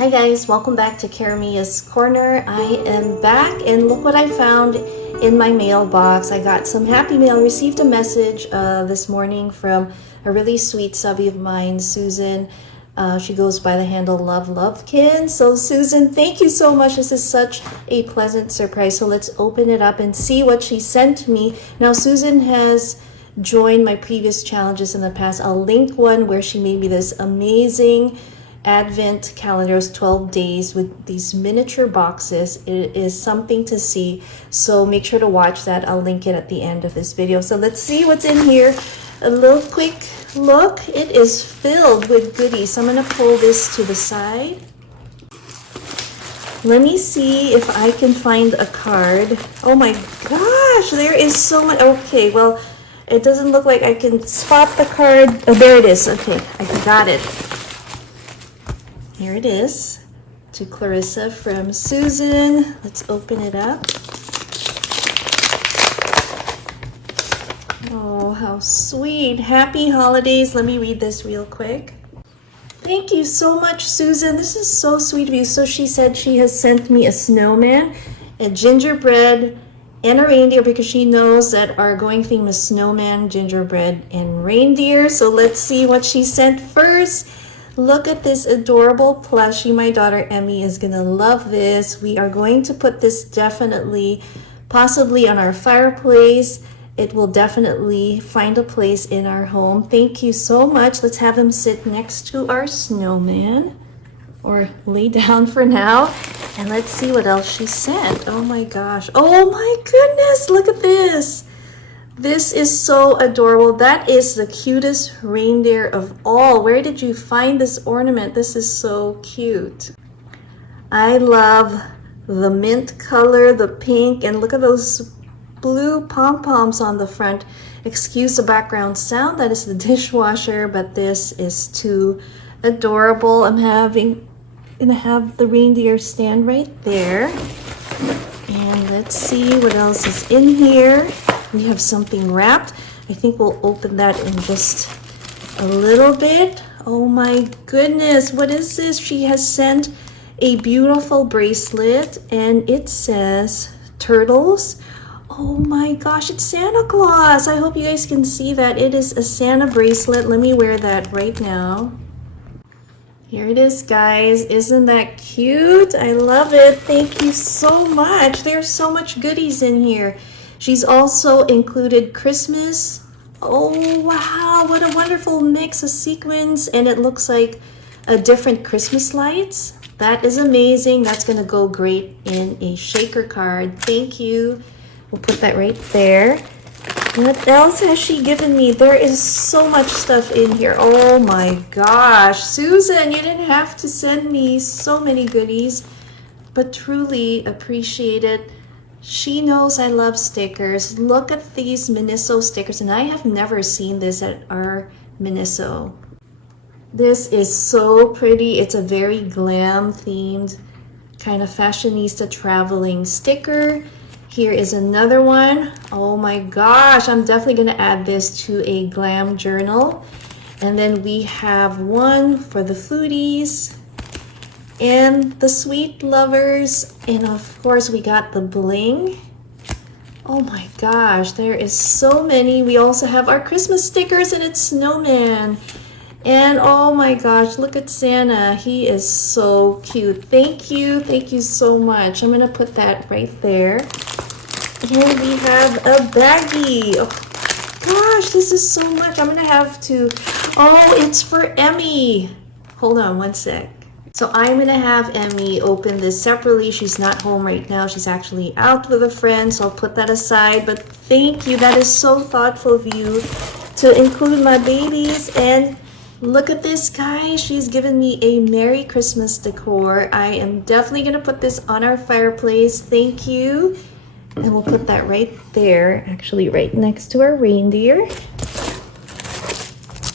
Hi guys, welcome back to Karamia's Corner. I am back and look what I found in my mailbox. I got some happy mail. I received a message this morning from a really sweet subby of mine, Susan. She goes by the handle Lovekins. So Susan, thank you so much. This is such a pleasant surprise. So let's open it up and see what she sent me. Now Susan has joined my previous challenges in the past. I'll link one where she made me this amazing Advent calendars, 12 days with these miniature boxes. It is something to see, so make sure to watch that. I'll link it at the end of this video. So let's see what's in here. A little quick look. It is filled with goodies. So I'm going to pull this to the side. Let me see if I can find a card. Oh my gosh, there is so much. Okay, well, it doesn't look like I can spot the card. Oh, there it is. Okay, I got it. Here it is, to Clarissa from Susan. Let's open it up. Oh, how sweet. Happy holidays. Let me read this real quick. Thank you so much, Susan. This is so sweet of you. So she said she has sent me a snowman, a gingerbread, and a reindeer because she knows that our going theme is snowman, gingerbread, and reindeer. So let's see what she sent first. Look at this adorable plushie. My daughter Emmy is gonna love this. We are going to put this definitely, possibly on our fireplace. It will definitely find a place in our home. Thank you so much. Let's have him sit next to our snowman, or lay down for now. And let's see what else she sent. Oh my gosh. Oh my goodness, look at this. This is so adorable. That is the cutest reindeer of all. Where did you find this ornament? This is so cute. I love the mint color, the pink, and look at those blue pom-poms on the front. Excuse the background sound. That is the dishwasher, but this is too adorable. I'm gonna have the reindeer stand right there. And let's see what else is in here. We have something wrapped. I think we'll open that in just a little bit. Oh my goodness, what is this? She has sent a beautiful bracelet and it says turtles. Oh my gosh, it's Santa Claus. I hope you guys can see that. It is a Santa bracelet. Let me wear that right now. Here it is, guys. Isn't that cute? I love it. Thank you so much. There's so much goodies in here. She's also included Christmas. Oh, wow. What a wonderful mix of sequins. And it looks like a different Christmas lights. That is amazing. That's going to go great in a shaker card. Thank you. We'll put that right there. What else has she given me? There is so much stuff in here. Oh my gosh. Susan, you didn't have to send me so many goodies, but truly appreciate it. She knows I love stickers. Look at these Miniso stickers, and I have never seen this at our Miniso. This is so pretty. It's a very glam themed kind of fashionista traveling sticker. Here is another one. Oh my gosh, I'm definitely gonna add this to a glam journal. And then we have one for the foodies and the sweet lovers, and of course we got the bling. Oh my gosh, there is so many. We also have our Christmas stickers, and it's snowman. And oh my gosh, look at Santa. He is so cute. Thank you so much. I'm gonna put that right there. And we have a baggie. Oh gosh, this is so much. I'm gonna have to, oh, it's for Emmy. Hold on one sec. So I'm gonna have Emmy open this separately. She's not home right now. She's actually out with a friend, so I'll put that aside. But thank you, that is so thoughtful of you to include my babies. And look at this, guys. She's given me a Merry Christmas decor. I am definitely gonna put this on our fireplace. Thank you. And we'll put that right there, actually right next to our reindeer.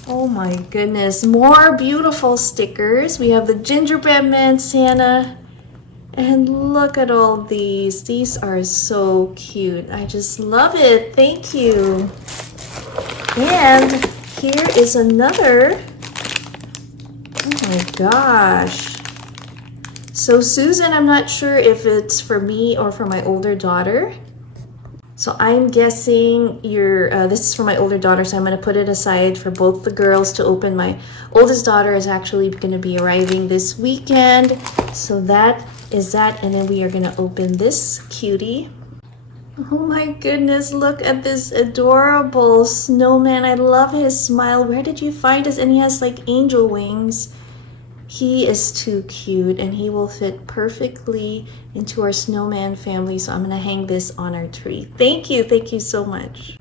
Oh my goodness, more beautiful stickers. We have the gingerbread man, Santa, and look at all these. These are so cute. I just love it. Thank you. And here is another. Oh my gosh. So Susan, I'm not sure if it's for me or for my older daughter. So I'm guessing this is for my older daughter, so I'm going to put it aside for both the girls to open. My oldest daughter is actually going to be arriving this weekend. So that is that. And then we are going to open this cutie. Oh my goodness, look at this adorable snowman. I love his smile. Where did you find this? And he has like angel wings. He is too cute and he will fit perfectly into our snowman family. So I'm going to hang this on our tree. Thank you so much.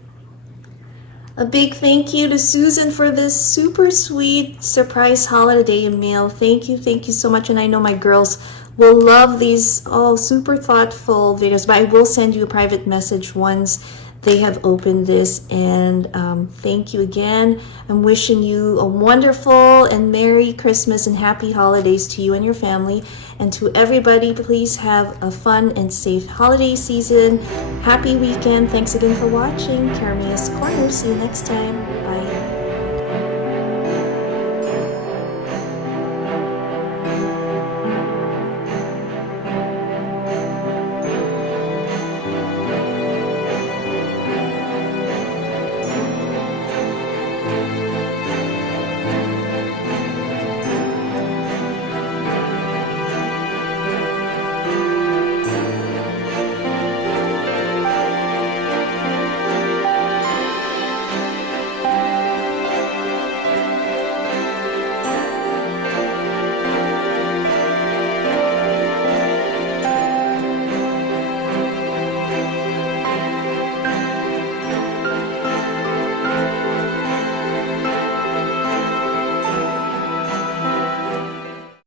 A big thank you to Susan for this super sweet surprise holiday meal. Thank you so much. And I know my girls will love these super thoughtful videos, but I will send you a private message once they have opened this. And thank you again. I'm wishing you a wonderful and Merry Christmas and Happy Holidays to you and your family. And to everybody, please have a fun and safe holiday season. Happy weekend. Thanks again for watching Carmia's Corner. See you next time.